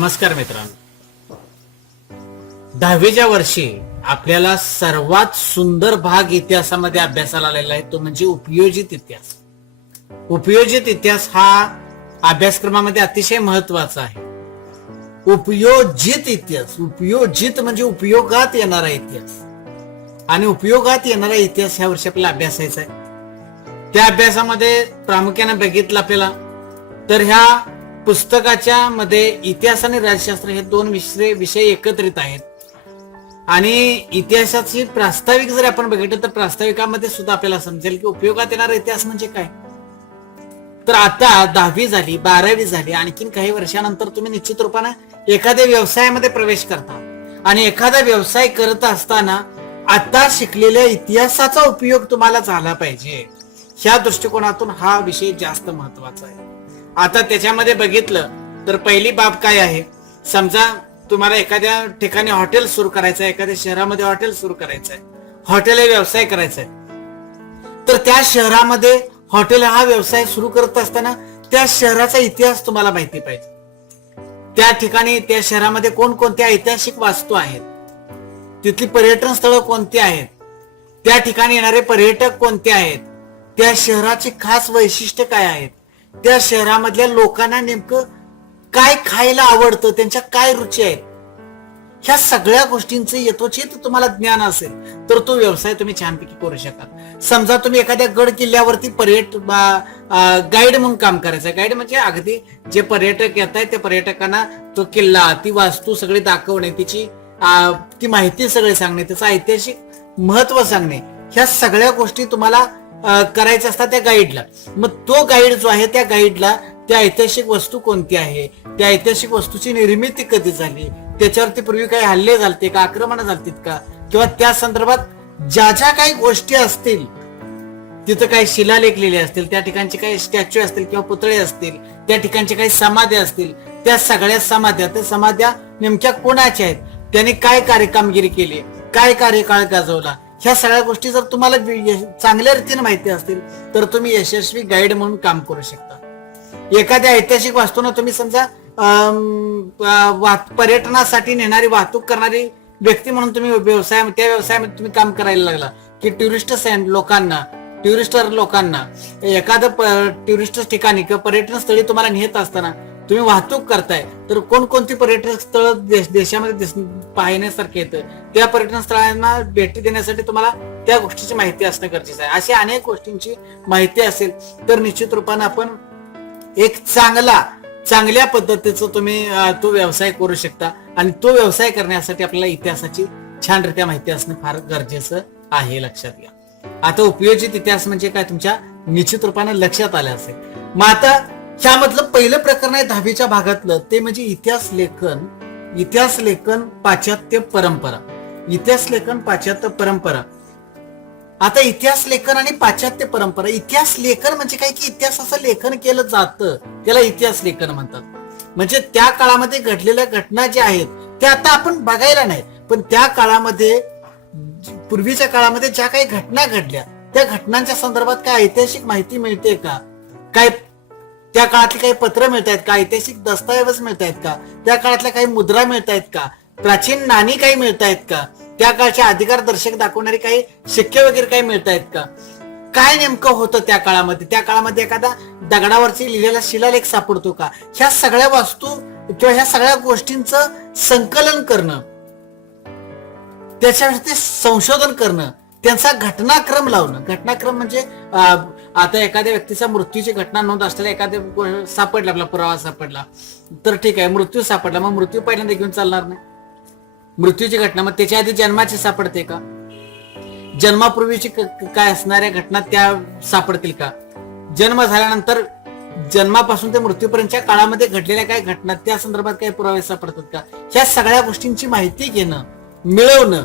नमस्कार मित्रांनो, 10वीच्या वर्षी आपल्याला सर्वात सुंदर भाग इतिहासामध्ये अभ्यासाला आलेला आहे तो म्हणजे उपयोजित इतिहास. उपयोजित इतिहास हा अभ्यासक्रमामध्ये अतिशय महत्वाचा आहे. उपयोजित इतिहास, उपयोजित म्हणजे उपयोगात येणारा इतिहास, आणि उपयोगात येणारा इतिहास ह्या वर्षी आपल्याला अभ्यासायचा आहे. त्या अभ्यासामध्ये प्रामुख्याने बघितलं आपल्याला तर ह्या पुस्तकाच्या मध्ये इतिहास आणि राज्यशास्त्र हे दोन विषय एकत्रित आहेत. आणि इतिहासाची प्रास्ताविक जर आपण बघितलं तर प्रास्ताविकामध्ये सुद्धा आपल्याला समजेल की उपयोगात येणारा इतिहास म्हणजे काय. तर आता 10वी झाली, 12वी झाली, आणखीन काही वर्षानंतर तुम्ही निश्चित रूपाने एखाद्या व्यवसायामध्ये प्रवेश करता आणि एखादा व्यवसाय करत असताना आता शिकलेल्या इतिहासाचा उपयोग तुम्हाला झाला पाहिजे. ह्या दृष्टिकोनातून हा विषय जास्त महत्वाचा आहे. आता त्याच्यामध्ये बघितलं तर पहिली बाब काय आहे, समजा तुम्हाला एखाद्या ठिकाणी हॉटेल सुरू करायचं आहे, एखाद्या शहरामध्ये हॉटेल सुरू करायचं आहे, हॉटेल हे व्यवसाय करायचा आहे. तर त्या शहरामध्ये हॉटेल हा व्यवसाय सुरू करत असताना त्या शहराचा इतिहास तुम्हाला माहिती पाहिजे. त्या ठिकाणी त्या शहरामध्ये कोणकोणत्या ऐतिहासिक वास्तू आहेत, तिथली पर्यटन स्थळं कोणती आहेत, त्या ठिकाणी येणारे पर्यटक कोणते आहेत, त्या शहराची खास वैशिष्ट्य काय आहेत, त्या शहरामधल्या लोकांना नेमकं काय खायला आवडतं, त्यांच्या काय रुची आहेत, ह्या सगळ्या गोष्टींचं यथोचित तुम्हाला ज्ञान असेल तर तो व्यवसाय तुम्ही छानपैकी करू शकाल. समजा तुम्ही एखाद्या गड किल्ल्यावरती गाईड म्हणून काम करायचं. गाईड म्हणजे अगदी जे पर्यटक येत आहेत त्या पर्यटकांना तो किल्ला, ती वास्तू सगळी दाखवणे, ती माहिती सगळी सांगणे, त्याचं ऐतिहासिक महत्व सांगणे, ह्या सगळ्या गोष्टी तुम्हाला करायचं असतात त्या गाईडला. मग तो गाईड जो आहे त्या गाईडला त्या ऐतिहासिक वस्तू कोणती आहे, त्या ऐतिहासिक वस्तूची निर्मिती कधी झाली, त्याच्यावरती पूर्वी काही हल्ले झालते का, आक्रमण झालतीत का, किंवा त्या संदर्भात ज्या ज्या काही गोष्टी असतील, तिथं काही शिलालेख लिहिले असतील, त्या ठिकाणचे काही स्टॅच्यू असतील किंवा पुतळे असतील, त्या ठिकाणचे काही समाध्या असतील, त्या सगळ्या समाध्या नेमक्या कोणाच्या आहेत, त्यांनी काय कामगिरी केली, काय कार्यकाळ गाजवला, ह्या सगळ्या गोष्टी जर तुम्हाला चांगल्या रीतीने माहिती असतील तर तुम्ही यशस्वी गाईड म्हणून काम करू शकता. एखाद्या ऐतिहासिक वास्तूंना तुम्ही समजा पर्यटनासाठी नेणारी वाहतूक करणारी व्यक्ती म्हणून तुम्ही त्या व्यवसायामध्ये तुम्ही काम करायला लागला की टुरिस्टर लोकांना एखादं टुरिस्ट ठिकाणी किंवा पर्यटन स्थळी तुम्हाला नेत असताना तुम्ही वाहतूक करताय तर कोणकोणती पर्यटन स्थळ देशामध्ये पाहण्यासारखे येतं, त्या पर्यटन स्थळांना भेटी देण्यासाठी तुम्हाला त्या गोष्टीची माहिती असणं गरजेचं आहे. अशा अनेक गोष्टींची माहिती असेल तर निश्चित रूपाने आपण एक चांगल्या पद्धतीचं तुम्ही तो व्यवसाय करू शकता. आणि तो व्यवसाय करण्यासाठी आपल्याला इतिहासाची छानरित्या माहिती असणं फार गरजेचं आहे, लक्षात घ्या. आता उपयोजित इतिहास म्हणजे काय तुमच्या निश्चित रूपाने लक्षात आलं असेल. मग आता ह्यामधलं पहिलं प्रकरण आहे 10वीच्या भागातलं, ते म्हणजे इतिहास लेखन पाश्चात्य परंपरा. आता इतिहास लेखन आणि पाश्चात्य परंपरा. इतिहास लेखन म्हणजे काय की इतिहासाचं लेखन केलं जातं, त्याला इतिहास लेखन म्हणतात. म्हणजे त्या काळामध्ये घडलेल्या घटना ज्या आहेत त्या आता आपण बघायला नाही, पण त्या काळामध्ये पूर्वीच्या काळामध्ये ज्या काही घटना घडल्या त्या घटनांच्या संदर्भात काय ऐतिहासिक माहिती मिळते का, काय त्या काळातली काही पत्र मिळत आहेत का, ऐतिहासिक दस्तऐवज मिळत आहेत का, त्या काळातल्या काही मुद्रा मिळत आहेत का, प्राचीन नाणी काही मिळत आहेत का, त्या काळचे अधिकार दर्शक दाखवणारे काही शिक्के वगैरे काही मिळत आहेत का, काय नेमकं होतं त्या काळामध्ये एखादा दगडावरची लिहिलेला शिलालेख सापडतो का, ह्या सगळ्या वस्तू किंवा ह्या सगळ्या गोष्टींचं संकलन करणं, त्याच्यावरती संशोधन करणं, त्यांचा घटनाक्रम लावणं. घटनाक्रम म्हणजे आता एखाद्या व्यक्तीचा मृत्यूची घटना नोंद असलेला एखाद्या सापडला, आपला पुरावा सापडला तर ठीक आहे, मृत्यू सापडला, मग मृत्यू पहिल्यांदा घेऊन चालणार नाही. मृत्यूची घटना मग त्याच्या आधी जन्माची सापडते का, जन्मापूर्वीची काय असणाऱ्या घटना त्या सापडतील का, जन्म झाल्यानंतर जन्मापासून ते मृत्यूपर्यंतच्या काळामध्ये घडलेल्या काय घटना त्या संदर्भात काही पुरावे सापडतात का, ह्या सगळ्या गोष्टींची माहिती घेणं, मिळवणं,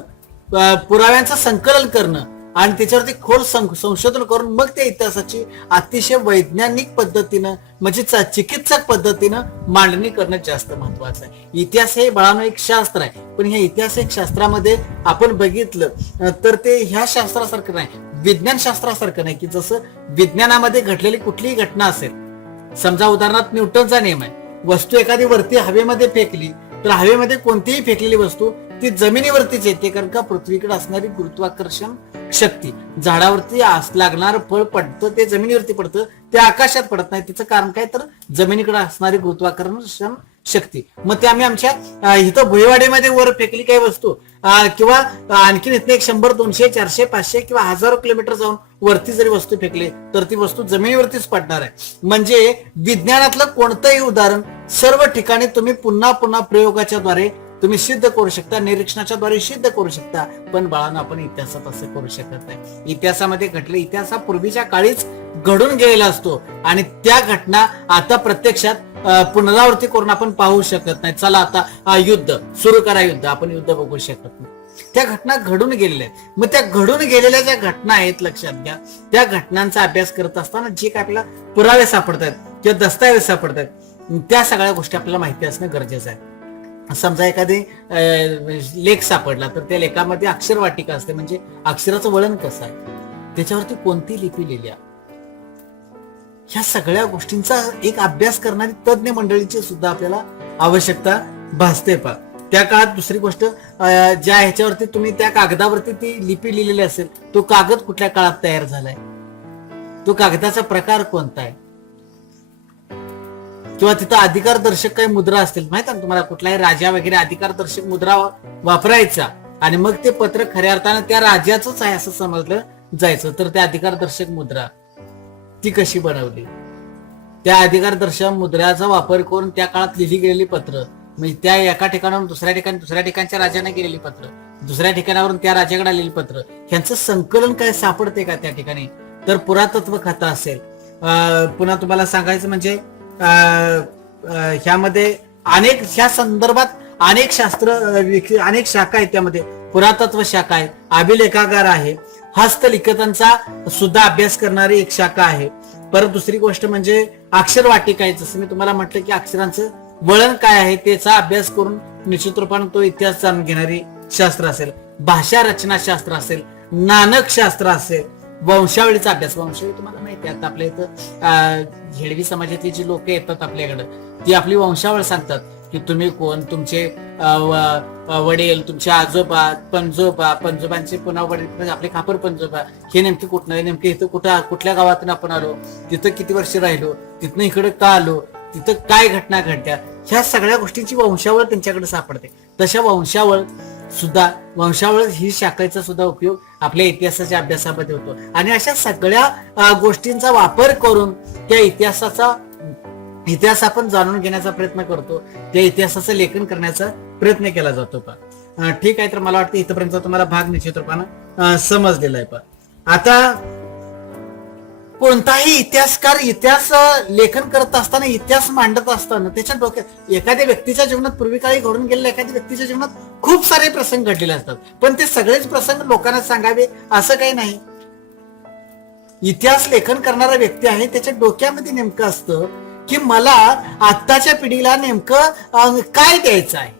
पुराव्यांचं संकलन करणं आणि त्याच्यावरती खोल संशोधन करून मग त्या इतिहासाची अतिशय वैज्ञानिक पद्धतीनं म्हणजे चिकित्सक पद्धतीनं मांडणी करणं जास्त महत्वाचं आहे. इतिहास हे बाळांनो एक शास्त्र आहे, पण ह्या इतिहास शास्त्रामध्ये आपण बघितलं तर ते ह्या शास्त्रासारखं नाही, विज्ञान शास्त्रासारखं नाही की जसं विज्ञानामध्ये घडलेली कुठलीही घटना असेल, समजा उदाहरणार्थ न्यूटनचा नियम आहे, वस्तू एखादी वरती हवेमध्ये फेकली तर हवेमध्ये कोणतीही फेकलेली वस्तू ती जमिनीवरतीच येते, कारण का पृथ्वीकडे असणारी गुरुत्वाकर्षण शक्ती, झाडावरती लागणार फळ पडतं ते जमिनीवरती पडतं, ते आकाशात पडत नाही. त्याचं कारण काय तर जमिनीकडे असणारी गुरुत्वाकर्षण शक्ती. मग ते आम्ही आमच्या इथं भुईवाडीमध्ये वर फेकली काही वस्तू किंवा आणखीन इथं 100, 200, 400, 500 किंवा हजारो किलोमीटर जाऊन वरती जरी वस्तू फेकली तर ती वस्तू जमिनीवरतीच पडणार आहे. म्हणजे विज्ञानातलं कोणतंही उदाहरण सर्व ठिकाणी तुम्ही पुन्हा पुन्हा प्रयोगाच्या द्वारे तुम्ही सिद्ध करू शकता, निरीक्षणाच्या द्वारे सिद्ध करू शकता. पण बाळांनो, आपण इतिहासात असं करू शकत नाही. इतिहासामध्ये घडले, इतिहास हा पूर्वीच्या काळीच घडून गेलेला असतो आणि त्या घटना आता प्रत्यक्षात पुनरावृत्ती करून आपण पाहू शकत नाही. चला आता युद्ध सुरू करा, युद्ध, आपण युद्ध बघू शकत नाही. त्या घटना घडून गेलेल्या आहेत. मग त्या घडून गेलेल्या ज्या घटना आहेत लक्षात घ्या, त्या घटनांचा अभ्यास करत असताना जे काय आपल्याला पुरावे सापडतात किंवा दस्तऐवज सापडतात त्या सगळ्या गोष्टी आपल्याला माहिती असणं गरजेचं आहे. समजा एखादी लेख सापडला तर त्या लेखामध्ये अक्षरवाटिका असते, म्हणजे अक्षराचं वळण कसं आहे, त्याच्यावरती कोणती लिपी लिहिल्या, ह्या सगळ्या गोष्टींचा एक अभ्यास करणारी तज्ञ मंडळीची सुद्धा आपल्याला आवश्यकता भासते. पा त्या काळात दुसरी गोष्ट, ज्या ह्याच्यावरती तुम्ही त्या कागदावरती ती लिपी लिहिलेली असेल तो कागद कुठल्या काळात तयार झालाय, तो कागदाचा प्रकार कोणता आहे, किंवा तिथं अधिकार दर्शक काही मुद्रा असतील, माहित आहे तुम्हाला, कुठलाही राजा वगैरे अधिकार दर्शक मुद्रा वापरायचा आणि मग ते पत्र खऱ्या अर्थानं त्या राजाचंच आहे असं समजलं जायचं. तर त्या अधिकार दर्शक मुद्रा ती कशी बनवली, त्या अधिकार दर्शक मुद्राचा वापर करून त्या काळात लिहिली गेलेली पत्र, म्हणजे त्या एका ठिकाणावरून दुसऱ्या ठिकाणच्या राजाने गेलेली पत्र, दुसऱ्या ठिकाणावरून त्या राजाकडे आलेली पत्र, ह्यांचं संकलन काय सापडते का त्या ठिकाणी. तर पुरातत्व खातं असेल. पुन्हा तुम्हाला सांगायचं म्हणजे ह्यामध्ये ह्या संदर्भात अनेक शास्त्र, अनेक शाखा आहेत. त्यामध्ये पुरातत्व शाखा आहे, अभिलेखागार आहे, हस्तलिखितांचा सुद्धा अभ्यास करणारी एक शाखा आहे. परत दुसरी गोष्ट म्हणजे अक्षर वाटिका आहे. जसं मी तुम्हाला म्हटलं की अक्षरांचं वळण काय आहे त्याचा अभ्यास करून निश्चित रूपाने तो इतिहास जाणून घेणारी शास्त्र असेल, भाषा रचना शास्त्र असेल, नानक शास्त्र असेल, वंशावळीचा अभ्यास. वंशावळी तुम्हाला माहिती आहे, आता आपल्या इथं हेडवी समाजातली जी लोक येतात आपल्याकडे ती आपली वंशावळ सांगतात की तुम्ही कोण, तुमचे वडील, तुमचे आजोबा, पंजोबांचे पुन्हा वडील, आपले खापर पंजोबा हे नेमके कुठं, नेमके इथं कुठल्या गावातून आपण आलो, तिथं किती वर्ष राहिलो, तिथनं इकडे का आलो, तिथं काय घटना घडत्या, ह्या सगळ्या गोष्टींची वंशावळ त्यांच्याकडे सापडते. तशा वंशावळ ही शाखेचा सुद्धा उपयोग आपल्या इतिहासाच्या अभ्यासामध्ये होतो. आणि अशा सगळ्या गोष्टींचा वापर करून त्या इतिहास आपण जाणून घेण्याचा प्रयत्न करतो, त्या इतिहासाचं लेखन करण्याचा प्रयत्न केला जातो. ठीक आहे, तर मला वाटतं इथपर्यंत तुम्हाला भाग निश्चित रूपानं समजलेला आहे. आता कोणताही इतिहासकार इतिहास लेखन करत असताना, इतिहास मांडत असताना त्याच्या डोक्यात एखाद्या व्यक्तीच्या जीवनात, पूर्वी काळी घडून गेलेल्या एखाद्या व्यक्तीच्या जीवनात खूप सारे प्रसंग घडलेले असतात, पण ते सगळेच प्रसंग लोकांना सांगावे असं काही नाही. इतिहास लेखन करणारा व्यक्ती आहे त्याच्या डोक्यामध्ये नेमकं असतं की मला आत्ताच्या पिढीला नेमकं काय द्यायचं आहे,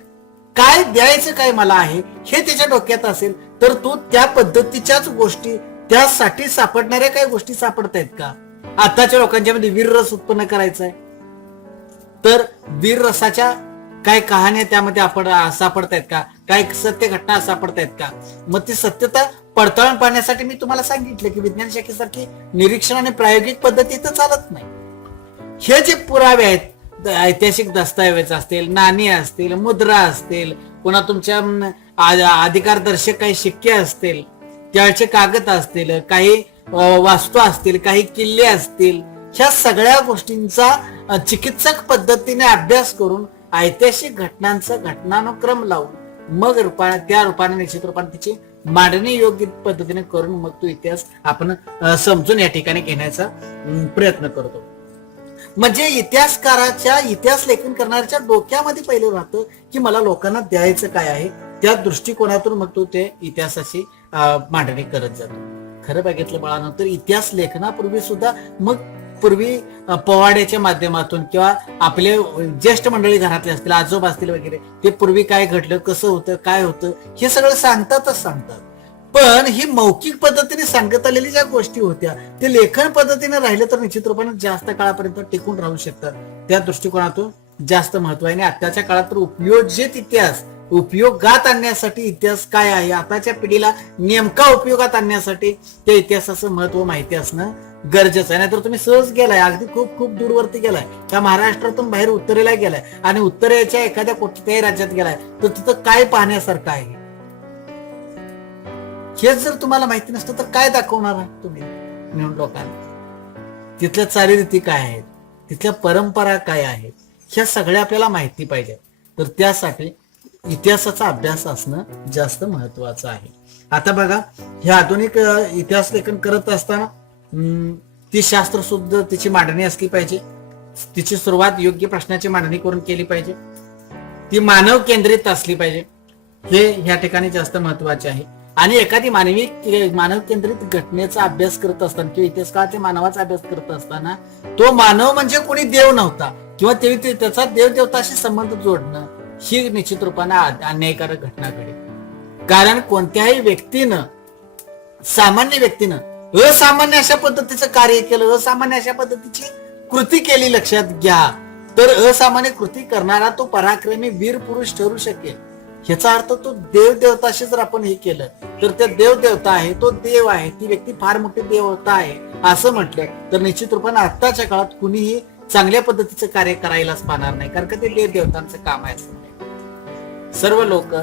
काय द्यायचं काय मला आहे हे त्याच्या डोक्यात असेल तर तो त्या पद्धतीच्याच गोष्टी, त्यासाठी सापडणाऱ्या काही गोष्टी सापडतायत का. आताच्या लोकांच्या मध्ये वीर रस उत्पन्न करायचा आहे तर वीर रसाच्या काय कहाण्या त्यामध्ये आपण सापडतायत का, काय सत्य घटना सापडतायत का. मग ती सत्यता पडताळून पाहण्यासाठी मी तुम्हाला सांगितलं की विज्ञान शाखेसारखी निरीक्षण आणि प्रायोगिक पद्धती तर चालत नाही. हे जे पुरावे आहेत, ऐतिहासिक दस्तऐवज असतील, नाणी असतील, मुद्रा असतील, पुन्हा तुमच्या अधिकार दर्शक काही शिक्के असतील, त्याचे कागद असतील, काही वास्तू असतील, काही किल्ले असतील, ह्या सगळ्या गोष्टींचा चिकित्सक पद्धतीने अभ्यास करून ऐतिहासिक घटनांचा घटनानुक्रम लावून मग त्या रूपाने निश्चित रूपाने तिची मांडणी योग्य पद्धतीने करून मग तो इतिहास आपण समजून या ठिकाणी घेण्याचा प्रयत्न करतो. म्हणजे इतिहासकाराच्या, इतिहास लेखन करणाऱ्याच्या डोक्यामध्ये पहिलं राहतं की मला लोकांना द्यायचं काय आहे, त्या दृष्टिकोनातून मग तो ते इतिहासाची मांडणी करत जातो. खरं बघितलं बाळांनो तर इतिहास लेखनापूर्वी सुद्धा मग पूर्वी पोवाड्याच्या माध्यमातून किंवा आपले ज्येष्ठ मंडळी घरातले असतील, आजोबा असतील वगैरे, ते पूर्वी काय घडलं, कसं होतं, काय होतं हे सगळं सांगतात. पण ही मौखिक पद्धतीने सांगत आलेली ज्या गोष्टी होत्या ते लेखन पद्धतीने राहिले तर निश्चित रूपाने जास्त काळापर्यंत टिकून राहू शकतात. त्या दृष्टिकोनातून जास्त महत्व आहे. आणि आताच्या काळात तर उपयोजित इतिहास, उपयोगात आणण्यासाठी इतिहास काय आहे, आताच्या पिढीला नेमका उपयोगात आणण्यासाठी त्या इतिहासाचं महत्व माहिती असणं गरजेचं आहे. नाहीतर तुम्ही सहज गेलाय, अगदी खूप खूप दूरवरती गेलाय, त्या महाराष्ट्रातून बाहेर उत्तरेला गेलाय आणि उत्तरेच्या एखाद्या कोणत्याही राज्यात गेलाय तर तिथं काय पाहण्यासारखं आहे हेच जर तुम्हाला माहिती नसतं तर काय दाखवणार आहे तुम्ही म्हणून लोकांना. तिथल्या चालीरीती काय आहेत, तिथल्या परंपरा काय आहेत, ह्या सगळ्या आपल्याला माहिती पाहिजे. तर त्यासाठी इतिहासाचा अभ्यास असणं जास्त महत्वाचं आहे. आता बघा, हे आधुनिक इतिहास लेखन करत असताना ती शास्त्र शुद्ध तिची मांडणी असली पाहिजे. तिची सुरुवात योग्य प्रश्नाची मांडणी करून केली पाहिजे. ती मानव केंद्रित असली पाहिजे. हे ह्या ठिकाणी जास्त महत्वाचे आहे. आणि एखादी मानव केंद्रित घटनेचा अभ्यास करत असताना किंवा इतिहासकाळाच्या मानवाचा अभ्यास करत असताना तो मानव म्हणजे कोणी देव नव्हता किंवा त्याचा देव देवताशी संबंध जोडणं ही निश्चित रूपाने अन्यायकारक घटना घडेल. कारण कोणत्याही व्यक्तीनं, सामान्य व्यक्तीनं असामान्य अशा पद्धतीचं कार्य केलं, असामान्य अशा पद्धतीची कृती केली, लक्षात घ्या, तर असामान्य कृती करणारा तो पराक्रमी वीर पुरुष ठरू शकेल. ह्याचा अर्थ तो देव देवताशी जर आपण हे केलं तर त्या देव देवता आहे, तो देव आहे, ती व्यक्ती फार मोठी देवता आहे असं म्हटलं तर निश्चित रूपाने आत्ताच्या काळात कुणीही चांगल्या पद्धतीचं कार्य करायलाच पाहणार नाही. कारण का ते देव देवतांचं काम आहे. सर्व लोक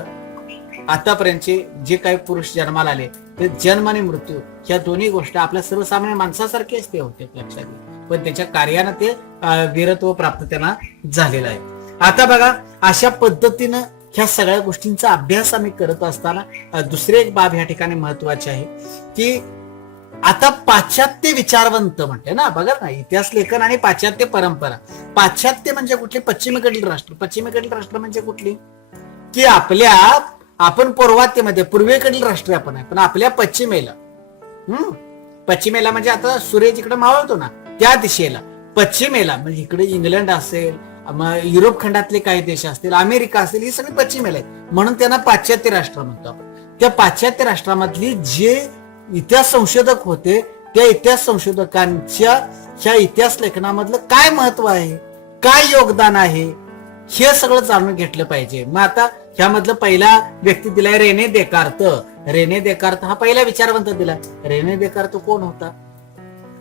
आतापर्यंतचे जे काही पुरुष जन्माला आले ते जन्म आणि मृत्यू ह्या दोन्ही गोष्टी आपल्या सर्वसामान्य माणसासारखेच ते होते, लक्षात घ्या. पण त्याच्या कार्यानं ते वीरत्व प्राप्त त्यांना झालेलं आहे. आता बघा, अशा पद्धतीनं ह्या सगळ्या गोष्टींचा अभ्यास आम्ही करत असताना दुसरी एक बाब ह्या ठिकाणी महत्वाची आहे की आता पाश्चात्य विचारवंत म्हटले ना, बघा ना, इतिहास लेखन आणि पाश्चात्य परंपरा. पाश्चात्य म्हणजे कुठली? पश्चिमेकडील राष्ट्र. पश्चिमेकडील राष्ट्र म्हणजे कुठली? की आपण पूर्वात्यमध्ये पूर्वेकडील राष्ट्र आपण आहे, पण आपल्या पश्चिमेला पश्चिमेला म्हणजे आता सूर्य जिकडे मावळतो ना त्या दिशेला पश्चिमेला म्हणजे इकडे इंग्लंड असेल, युरोप खंडातले काही देश असतील, अमेरिका असेल, ही सगळी पश्चिमेला आहेत म्हणून त्यांना पाश्चात्य राष्ट्र म्हणतो आपण. त्या पाश्चात्य राष्ट्रामधली जे इतिहास संशोधक होते त्या इतिहास संशोधकांच्या ह्या इतिहास लेखनामधलं काय महत्व आहे, काय योगदान आहे, हे सगळं जाणून घेतलं पाहिजे. मग आता ह्यामधलं पहिला व्यक्ती दिलाय रेने देकार्त. रेने देकार्त हा पहिला विचारवंत दिला. रेने देकार्त कोण होता?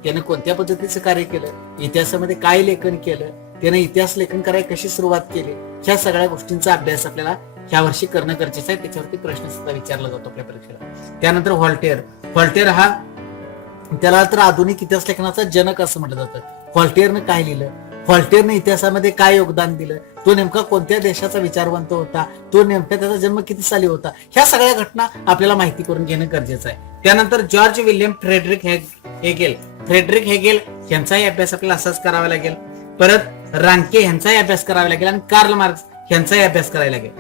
त्याने कोणत्या पद्धतीचं कार्य केलं, इतिहासामध्ये काय लेखन केलं, त्याने इतिहास लेखन करायला कशी सुरुवात केली, ह्या सगळ्या गोष्टींचा अभ्यास आपल्याला ह्या वर्षी करणं गरजेचं आहे. त्याच्यावरती प्रश्न सुद्धा विचारला जातो आपल्या परीक्षेला. त्यानंतर व्हॉल्टेअर हा त्याला तर आधुनिक इतिहास लेखनाचा जनक असं म्हटलं जातं. व्हॉल्टेअरनं काय लिहिलं, व्हॉल्टेअरने इतिहासामध्ये काय योगदान दिलं, तो नेमका कोणत्या देशाचा विचारवंत होता, तो नेमका त्याचा जन्म किती साली होता, ह्या सगळ्या घटना आपल्याला माहिती करून घेणं गरजेचं आहे. त्यानंतर जॉर्ज विल्यम फ्रेडरिक हेगेल यांचाही अभ्यास आपल्याला असाच करावा लागेल. परत रांके यांचाही अभ्यास करावा लागेल आणि कार्ल मार्क्स यांचाही अभ्यास करायला लागेल.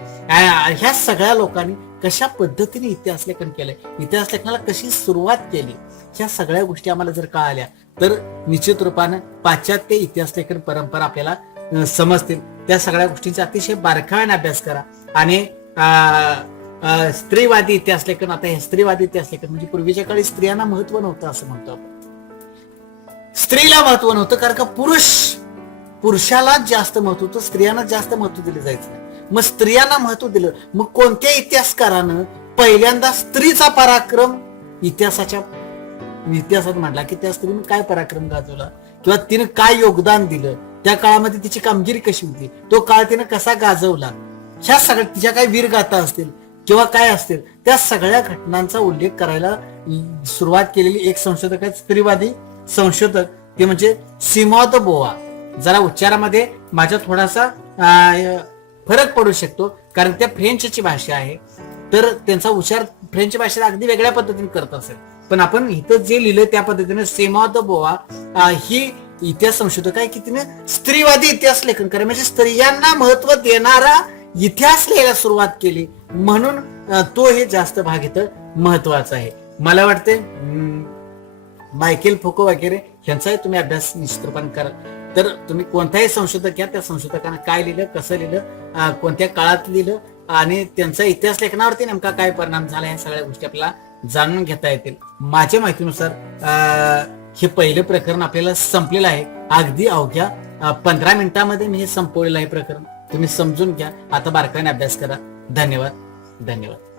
ह्या सगळ्या लोकांनी कशा पद्धतीने इतिहास लेखन केलंय, इतिहास लेखनाला कशी सुरुवात केली, ह्या सगळ्या गोष्टी आम्हाला जर कळाल्या तर निश्चित रूपानं पाश्चात्य इतिहास लेखन परंपरा आपल्याला समजतील. त्या सगळ्या गोष्टींचा अतिशय बारकाईने अभ्यास करा. आणि स्त्रीवादी इतिहास लेखन, आता हे स्त्रीवादी इतिहास लेखन म्हणजे पूर्वीच्या काळी स्त्रियांना महत्व नव्हतं असं म्हणतो आपण. स्त्रीला महत्व नव्हतं कारण का पुरुषाला जास्त महत्व होतं, स्त्रियांना जास्त महत्व दिलं जायचं नाही. मग स्त्रियांना महत्व दिलं, मग कोणत्या इतिहासकारानं पहिल्यांदा स्त्रीचा पराक्रम इतिहासात मांडला की त्या स्त्रीने काय पराक्रम गाजवला किंवा तिने काय योगदान दिलं, त्या काळामध्ये तिची कामगिरी कशी होती, तो काळ तिने कसा गाजवला, ह्या सगळ्या तिच्या काही वीरगाथा असतील किंवा काय असतील त्या सगळ्या घटनांचा उल्लेख करायला सुरुवात केलेली एक संशोधक आहे, स्त्रीवादी संशोधक, ते म्हणजे सिमॉन द बोआ. जरा उच्चारामध्ये माझ्या थोडासा फरक पडू शकतो कारण त्या फ्रेंचची भाषा आहे, तर त्यांचा उच्चार फ्रेंच भाषेत अगदी वेगळ्या पद्धतीने करत असेल. पण आपण इथं जे लिहिलं त्या पद्धतीने सिमॉन द बोआ ही इतिहास संशोधक आहे की तिने स्त्रीवादी इतिहास लेखन करा म्हणजे स्त्रियांना महत्व देणारा इतिहास लिहायला सुरुवात केली, म्हणून तो हे जास्त भाग इथं महत्वाचा आहे. मला वाटते मायकेल फुको वगैरे यांचाही तुम्ही अभ्यास निश्चित रूपाने करा. तर तुम्ही कोणताही संशोधक घ्या, त्या संशोधकांना काय लिहिलं, कसं लिहिलं, कोणत्या काळात लिहिलं आणि त्यांचा इतिहास लेखनावरती नेमका काय परिणाम झाला, ह्या सगळ्या गोष्टी आपल्याला जाणून घेता येतील. माझ्या माहितीनुसार हे पहिलं प्रकरण आपल्याला संपलेलं आहे. अगदी अवघ्या 15 मिनिटांमध्ये मी हे संपवलेलं आहे प्रकरण. तुम्ही समजून घ्या. आता बारकाईने अभ्यास करा. धन्यवाद. धन्यवाद.